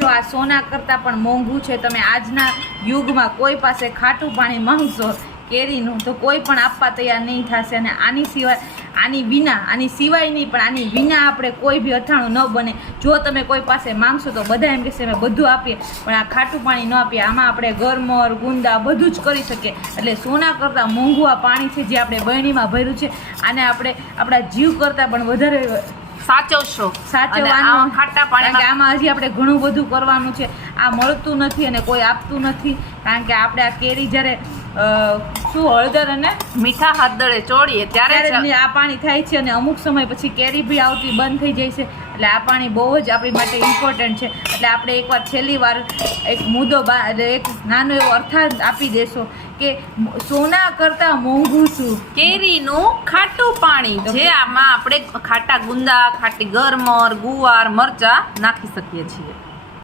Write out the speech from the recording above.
જો આ સોના કરતાં પણ મોંઘું છે. તમે આજના યુગમાં કોઈ પાસે ખાટું પાણી માંગશો કેરીનું તો કોઈ પણ આપવા તૈયાર નહીં થશે. અને આની સિવાય આની સિવાય નહીં પણ આની વિના આપણે કોઈ બી અથાણું ન બને. જો તમે કોઈ પાસે માંગશો તો બધા એમ કહેશે અમે બધું આપીએ, પણ આ ખાટું પાણી ન આપીએ. આમાં આપણે ગરમર ગુંદા બધું જ કરી શકીએ. એટલે સોના કરતાં મોંઘું આ પાણી છે જે આપણે બરણીમાં ભર્યું છે. આને આપણે આપણા જીવ કરતાં પણ વધારે સાચવવાનું ખાટા પાણી. આમાં હજી આપણે ઘણું બધું કરવાનું છે. આ મળતું નથી અને કોઈ આપતું નથી, કારણ કે આપણે આ કેરી જ્યારે હળદર અને મીઠા હળદરે ચોળીએ ત્યારે આ પાણી થાય છે. અને અમુક સમય પછી કેરી બી આવતી બંધ થઈ જાય છે. એટલે આ પાણી બહુ જ આપણી માટે ઇમ્પોર્ટન્ટ છે. એટલે આપણે એકવાર છેલ્લી વાર એક મુદ્દો એક નાનો એવો અર્થાત આપી દેશો કે સોના કરતાં મોંઘું શું? કેરીનું ખાટું પાણી. જે આમાં આપણે ખાટા ગુંદા, ખાટી ગરમર, ગુવાર, મરચા નાખી શકીએ છીએ.